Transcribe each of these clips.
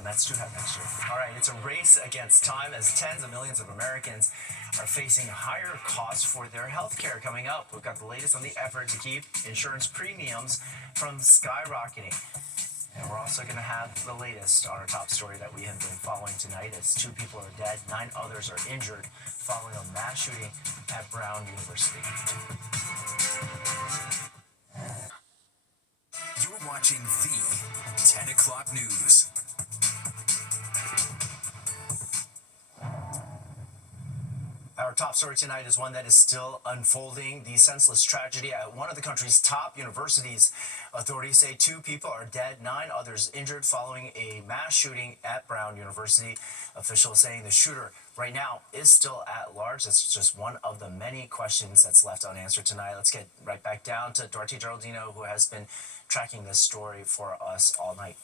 the Mets do have next year. All right, it's a race against time as tens of millions of Americans are facing higher costs for their health care coming up. We've got the latest on the effort to keep insurance premiums from skyrocketing. And we're also going to have the latest on our top story that we have been following tonight as 2 people are dead, 9 others are injured following a mass shooting at Brown University. You're watching the 10 o'clock news. Our top story tonight is one that is still unfolding. The senseless tragedy at one of the country's top universities. Authorities say 2 people are dead, 9 others injured following a mass shooting at Brown University. Officials saying the shooter right now is still at large. That's just one of the many questions that's left unanswered tonight. Let's get right back down to Duarte Geraldino, who has been tracking this story for us all night.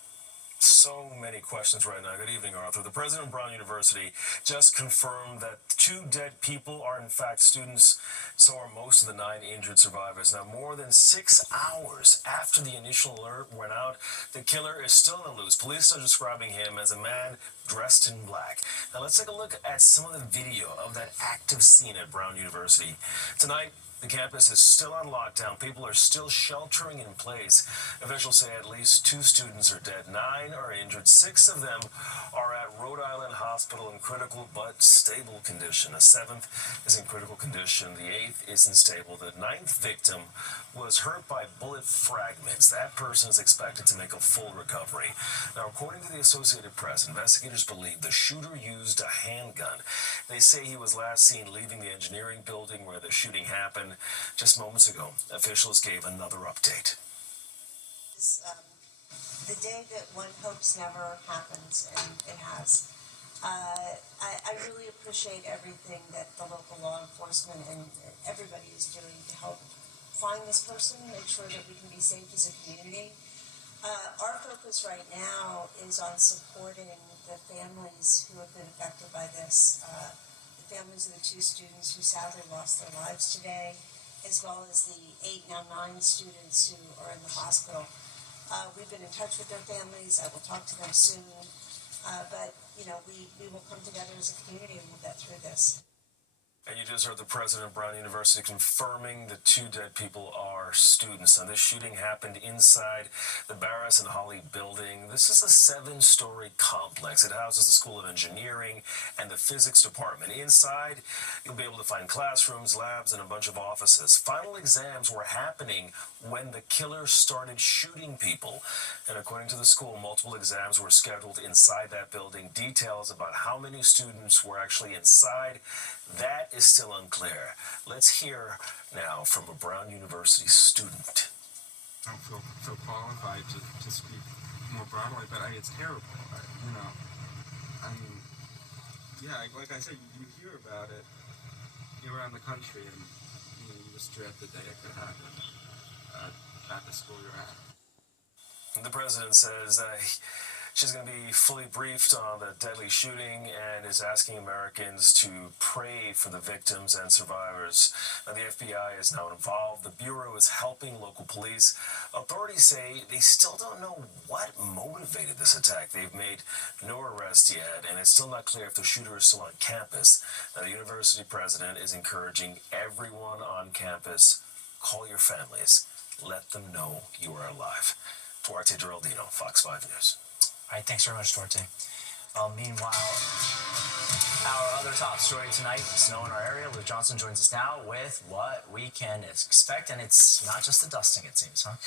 So many questions right now. Good evening, Arthur. The president of Brown University just confirmed that 2 dead people are in fact students. So are most of the 9 injured survivors. Now, more than 6 hours after the initial alert went out, the killer is still on the loose. Police are describing him as a man dressed in black. Now, let's take a look at some of the video of that active scene at Brown University. Tonight, the campus is still on lockdown. People are still sheltering in place. Officials say at least 2 students are dead, 9 are injured. 6 of them are at Rhode Island Hospital in critical but stable condition. A 7th is in critical condition. The 8th is unstable. The 9th victim was hurt by bullet fragments. That person is expected to make a full recovery. Now, according to the Associated Press, investigators believe the shooter used a handgun. They say he was last seen leaving the engineering building where the shooting happened just moments ago. Officials gave another update. The day that one hopes never happens, and it has. I really appreciate everything that the local law enforcement and everybody is doing to help find this person, make sure that we can be safe as a community. Our focus right now is on supporting the families who have been affected by this. The families of the 2 students who sadly lost their lives today, as well as the 8, now 9 students who are in the hospital. We've been in touch with their families. I will talk to them soon. But, we will come together as a community and we'll get through this. And you just heard the president of Brown University confirming the 2 dead people are students. Now, this shooting happened inside the Barras and Holly building. This is a 7-story complex. It houses the School of Engineering and the Physics Department. Inside, you'll be able to find classrooms, labs, and a bunch of offices. Final exams were happening when the killer started shooting people. And according to the school, multiple exams were scheduled inside that building. Details about how many students were actually inside, that is still unclear. Let's hear now from a Brown University student. I don't feel so qualified to speak more broadly, but it's terrible. Like I said, you hear about it around the country, and you just dread the day it could happen at the school you're at. And the president says she's going to be fully briefed on the deadly shooting and is asking Americans to pray for the victims and survivors. Now, the FBI is now involved. The Bureau is helping local police. Authorities say they still don't know what motivated this attack. They've made no arrests yet, and it's still not clear if the shooter is still on campus. Now, the university president is encouraging everyone on campus, call your families. Let them know you are alive. Duarte Geraldino, Fox 5 News. All right, thanks very much, Duarte. Meanwhile, our other top story tonight, snow in our area. Luke Johnson joins us now with what we can expect, and it's not just the dusting, it seems, huh?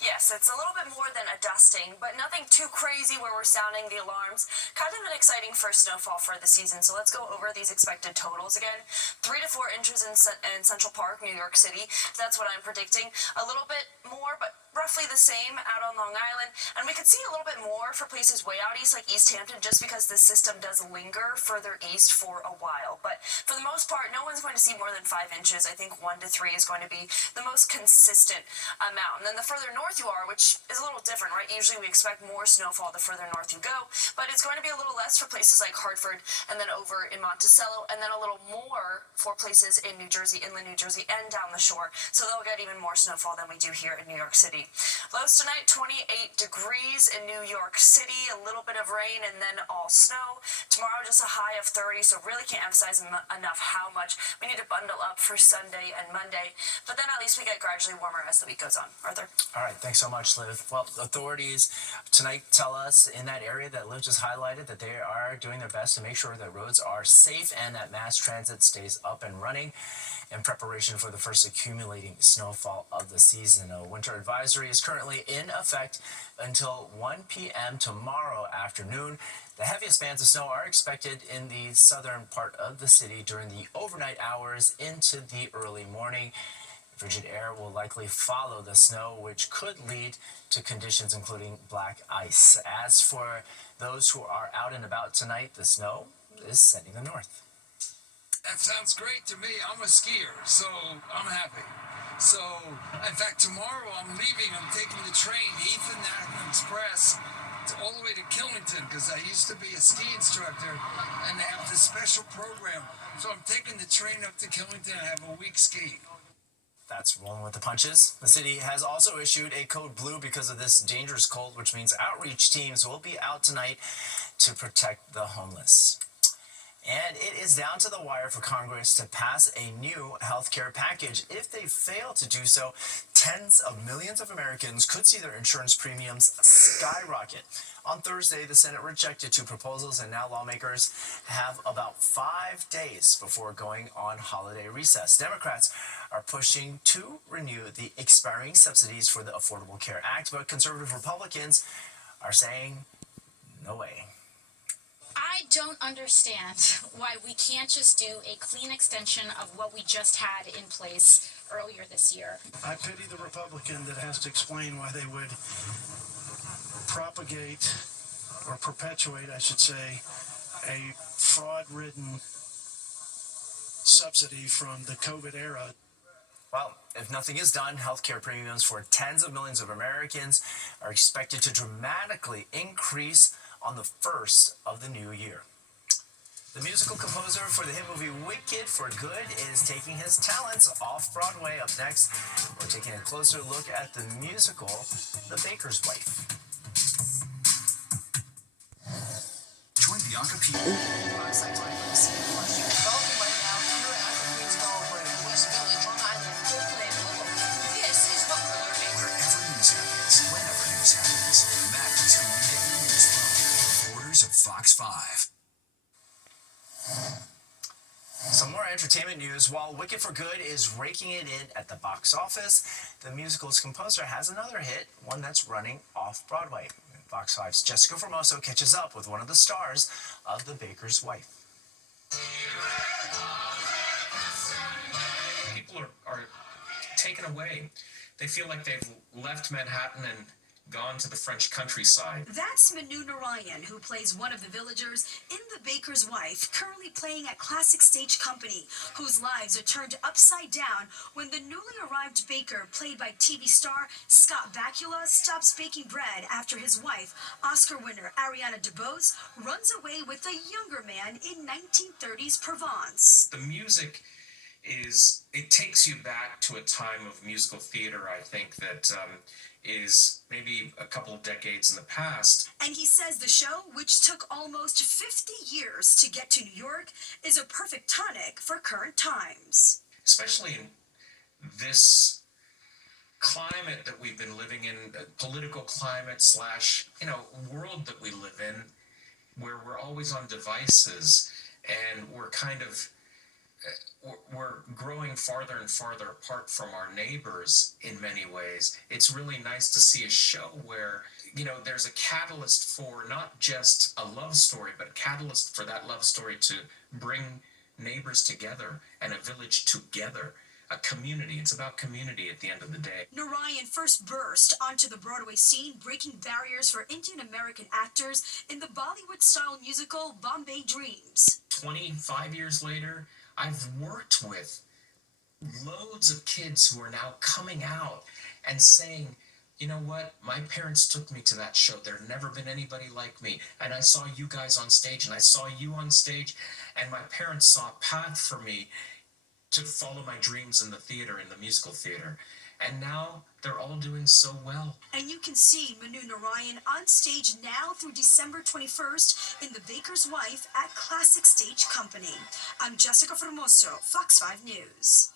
Yes, it's a little bit more than a dusting, but nothing too crazy where we're sounding the alarms. Kind of an exciting first snowfall for the season, so let's go over these expected totals again. 3 to 4 inches in Central Park, New York City. That's what I'm predicting. A little bit more, but roughly the same out on Long Island, and we could see a little bit more for places way out east like East Hampton, just because this system does linger further east for a while. But for the most part, no one's going to see more than 5 inches. I think 1 to 3 is going to be the most consistent amount. And then the further north you are, which is a little different, right? Usually we expect more snowfall the further north you go, but it's going to be a little less for places like Hartford and then over in Monticello, and then a little more for places in New Jersey, inland New Jersey, and down the shore. So they'll get even more snowfall than we do here in New York City. sunny. Lows tonight, 28 degrees in New York City, a little bit of rain and then all snow. Tomorrow, just a high of 30, so really can't emphasize enough how much we need to bundle up for Sunday and Monday. But then at least we get gradually warmer as the week goes on. Arthur? All right, thanks so much, Liv. Well, authorities tonight tell us in that area that Liv just highlighted that they are doing their best to make sure that roads are safe and that mass transit stays up and running in preparation for the first accumulating snowfall of the season. A winter advisory is currently in effect until 1 p.m. tomorrow afternoon. The heaviest bands of snow are expected in the southern part of the city during the overnight hours into the early morning. Frigid air will likely follow the snow, which could lead to conditions including black ice. As for those who are out and about tonight, the snow is setting the north. That sounds great to me. I'm a skier, so I'm happy. So, in fact, tomorrow I'm leaving. I'm taking the train, Ethan National Express, all the way to Killington, because I used to be a ski instructor, and they have this special program. So I'm taking the train up to Killington and have a week skiing. That's rolling with the punches. The city has also issued a code blue because of this dangerous cold, which means outreach teams will be out tonight to protect the homeless. And it is down to the wire for Congress to pass a new health care package. If they fail to do so, tens of millions of Americans could see their insurance premiums skyrocket. On Thursday, the Senate rejected two proposals, and now lawmakers have about 5 days before going on holiday recess. Democrats are pushing to renew the expiring subsidies for the Affordable Care Act, but conservative Republicans are saying no way. I don't understand why we can't just do a clean extension of what we just had in place earlier this year. I pity the Republican that has to explain why they would propagate or perpetuate, I should say, a fraud-ridden subsidy from the COVID era. Well, if nothing is done, healthcare premiums for tens of millions of Americans are expected to dramatically increase on the first of the new year. The musical composer for the hit movie Wicked for Good is taking his talents off Broadway. Up next, we're taking a closer look at the musical The Baker's Wife. Join Bianca P. Wherever news happens, whenever news happens, Matt is who you get your news from. Reporters of Fox 5. Some more entertainment news. While Wicked for Good is raking it in at the box office, the musical's composer has another hit, one that's running off Broadway. Fox 5's Jessica Formoso catches up with one of the stars of The Baker's Wife. People are taken away. They feel like they've left Manhattan and gone to the French countryside. That's Manu Narayan, who plays one of the villagers in The Baker's Wife, currently playing at Classic Stage Company, whose lives are turned upside down when the newly arrived baker, played by TV star Scott Bakula, stops baking bread after his wife, Oscar winner Ariana DeBose, runs away with a younger man in 1930s Provence. The music it takes you back to a time of musical theater, I think, that is maybe a couple of decades in the past. And he says the show, which took almost 50 years to get to New York, is a perfect tonic for current times. Especially in this climate that we've been living in, political climate / world that we live in, where we're always on devices and we're kind of we're growing farther and farther apart from our neighbors in many ways. It's really nice to see a show where, there's a catalyst for not just a love story, but a catalyst for that love story to bring neighbors together and a village together. A community. It's about community at the end of the day. Narayan first burst onto the Broadway scene, breaking barriers for Indian American actors in the Bollywood-style musical Bombay Dreams. 25 years later, I've worked with loads of kids who are now coming out and saying, you know what, my parents took me to that show. There's never been anybody like me. And I saw you guys on stage, and I saw you on stage, and my parents saw a path for me to follow my dreams in the theater, in the musical theater. and now they're all doing so well. And you can see Manu Narayan on stage now through December 21st in The Baker's Wife at Classic Stage Company. I'm Jessica Formoso, Fox 5 News.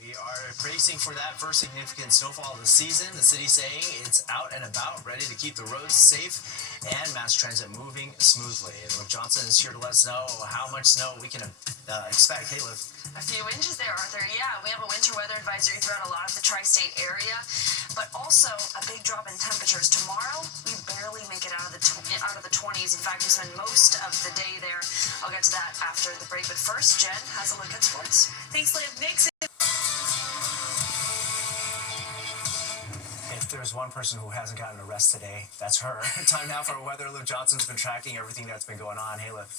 We are bracing for that first significant snowfall of the season. The city saying it's out and about, ready to keep the roads safe and mass transit moving smoothly. And Liv Johnson is here to let us know how much snow we can expect. Hey, Liv. A few inches there, Arthur. Yeah, we have a winter weather advisory throughout a lot of the tri-state area, but also a big drop in temperatures. Tomorrow, we barely make it out of the 20s. In fact, we spend most of the day there. I'll get to that after the break, but first, Jen has a look at sports. Thanks, Liv. Knicks. If there's one person who hasn't gotten a rest today, that's her. Time now for weather. Liv Johnson's been tracking everything that's been going on. Hey, Liv.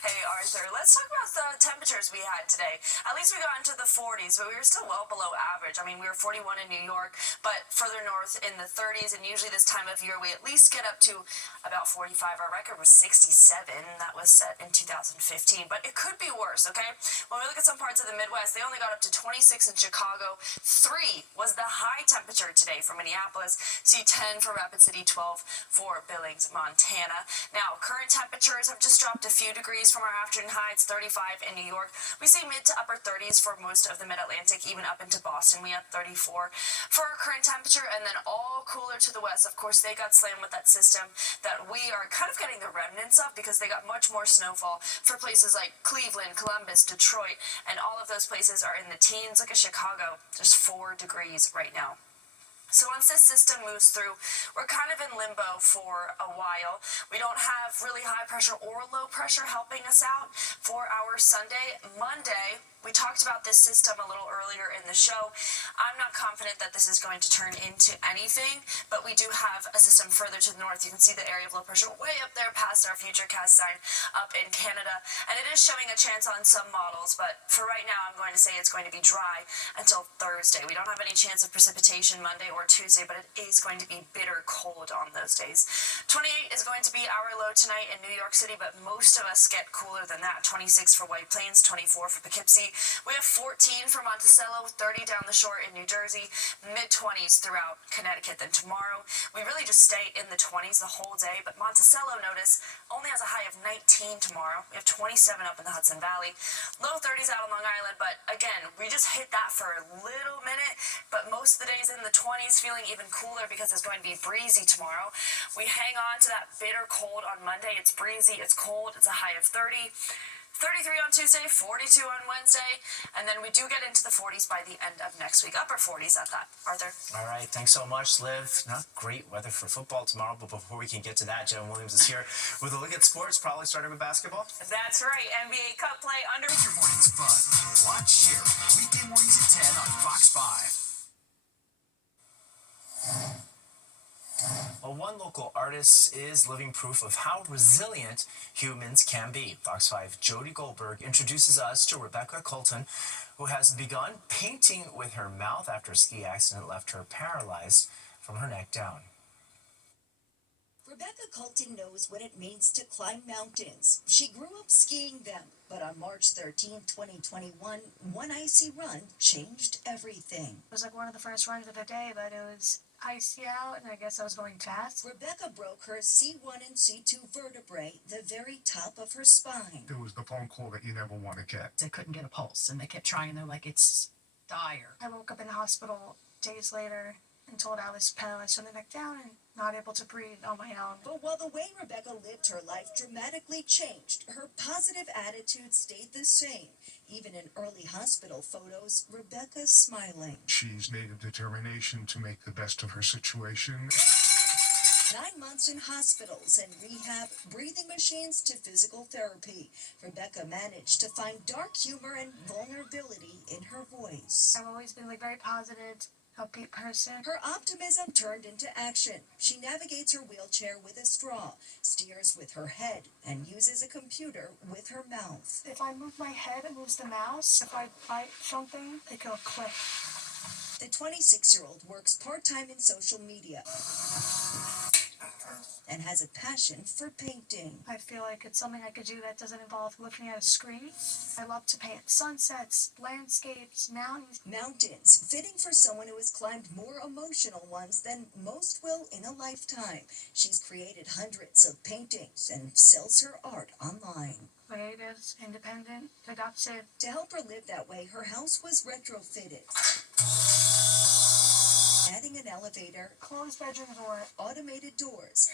Hey, Arthur, let's talk about the temperatures we had today. At least we got into the 40s, but we were still well below average. I mean, we were 41 in New York, but further north in the 30s, and usually this time of year we at least get up to about 45. Our record was 67. That was set in 2015, but it could be worse, okay? When we look at some parts of the Midwest, they only got up to 26 in Chicago. 3 was the high temperature today for Minneapolis. See 10 for Rapid City, 12 for Billings, Montana. Now, current temperatures have just dropped a few degrees from our afternoon high. It's 35 in New York. We see mid to upper 30s for most of the mid-Atlantic, even up into Boston. We have 34 for our current temperature, and then all cooler to the west. Of course, they got slammed with that system that we are kind of getting the remnants of because they got much more snowfall for places like Cleveland, Columbus, Detroit, and all of those places are in the teens. Look at Chicago, just 4 degrees right now. So once this system moves through, we're kind of in limbo for a while. We don't have really high pressure or low pressure helping us out for our Sunday. Monday, we talked about this system a little earlier in the show. I'm not confident that this is going to turn into anything, but we do have a system further to the north. You can see the area of low pressure way up there past our futurecast sign up in Canada, and it is showing a chance on some models, but for right now, I'm going to say it's going to be dry until Thursday. We don't have any chance of precipitation Monday or Tuesday, but it is going to be bitter cold on those days. 28 is going to be our low tonight in New York City, but most of us get cooler than that. 26 for White Plains, 24 for Poughkeepsie. We have 14 for Monticello, 30 down the shore in New Jersey, mid-20s throughout Connecticut. Then tomorrow, we really just stay in the 20s the whole day, but Monticello, notice, only has a high of 19 tomorrow. We have 27 up in the Hudson Valley, low 30s out on Long Island, but again, we just hit that for a little minute, but most of the days in the 20s, feeling even cooler because it's going to be breezy tomorrow. We hang on to that bitter cold on Monday. It's breezy, it's cold, it's a high of 30. 33 on Tuesday, 42 on Wednesday, and then we do get into the 40s by the end of next week. Upper 40s at that. Arthur? All right, thanks so much, Liv. Not great weather for football tomorrow, but before we can get to that, Jen Williams is here with a look at sports, probably starting with basketball. That's right. NBA Cup play under. Make your mornings fun. Watch Sherry weekday mornings at 10 on Fox 5. Well, one local artist is living proof of how resilient humans can be. Fox 5 Jody Goldberg introduces us to Rebecca Colton, who has begun painting with her mouth after a ski accident left her paralyzed from her neck down. Rebecca Colton knows what it means to climb mountains. She grew up skiing them, but on March 13, 2021, one icy run changed everything. It was like one of the first runs of the day, but it was icy out, and I guess I was going fast. Rebecca broke her C1 and C2 vertebrae, the very top of her spine. It was the phone call that you never want to get. They couldn't get a pulse, and they kept trying. They're like, it's dire. I woke up in the hospital days later and told I was paralyzed from the neck down and not able to breathe on my own. But while the way Rebecca lived her life dramatically changed, her positive attitude stayed the same. Even in early hospital photos, Rebecca's smiling. She's made a determination to make the best of her situation. 9 months in hospitals and rehab, breathing machines to physical therapy. Rebecca managed to find dark humor and vulnerability in her voice. I've always been like very positive, upbeat person. Her optimism turned into action. She navigates her wheelchair with a straw, steers with her head, and uses a computer with her mouth. If I move my head, it moves the mouse. If I bite something, it will click. The 26-year-old works part-time in social media. and has a passion for painting. I feel like it's something I could do that doesn't involve looking at a screen. I love to paint sunsets, landscapes, mountains. Mountains, fitting for someone who has climbed more emotional ones than most will in a lifetime. She's created hundreds of paintings and sells her art online. Creative, independent, productive. To help her live that way, her house was retrofitted. Adding an elevator, Closed bedroom door, automated doors,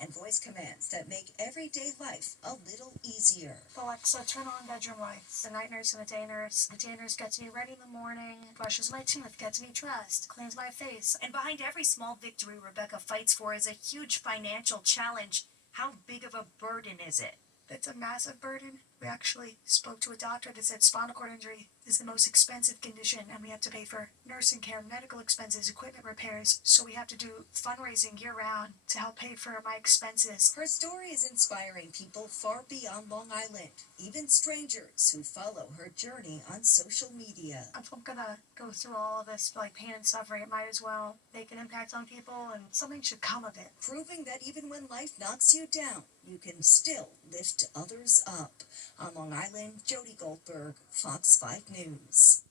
and voice commands that make everyday life a little easier. Alexa, turn on bedroom lights. The night nurse and the day nurse. The day nurse gets me ready in the morning, brushes my teeth, gets me dressed, cleans my face. And behind every small victory Rebecca fights for is a huge financial challenge. How big of a burden is it? It's a massive burden. We actually spoke to a doctor that said spinal cord injury is the most expensive condition, and we have to pay for nursing care, medical expenses, equipment repairs. So we have to do fundraising year-round to help pay for my expenses. Her story is inspiring people far beyond Long Island, even strangers who follow her journey on social media. If I'm gonna go through all of this, like pain and suffering, it might as well make an impact on people, and something should come of it. Proving that even when life knocks you down, you can still lift others up. On Long Island, Jody Goldberg, Fox 5 News.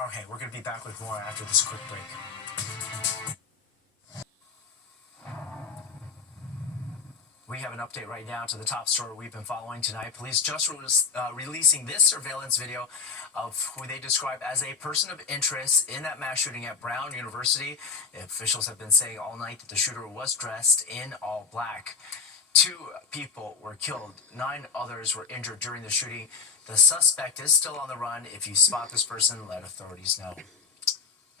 Okay, we're going to be back with more after this quick break. We have an update right now to the top story we've been following tonight. Police just releasing this surveillance video of who they describe as a person of interest in that mass shooting at Brown University. Officials have been saying all night that the shooter was dressed in all black. 2 people were killed. 9 others were injured during the shooting. The suspect is still on the run. If you spot this person, let authorities know.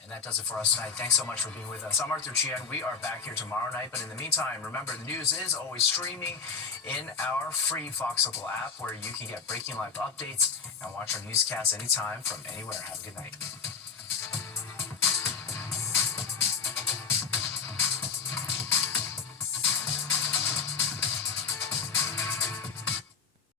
And that does it for us tonight. Thanks so much for being with us. I'm Arthur Chien. We are back here tomorrow night. But in the meantime, remember, the news is always streaming in our free Fox Local app, where you can get breaking live updates and watch our newscasts anytime from anywhere. Have a good night.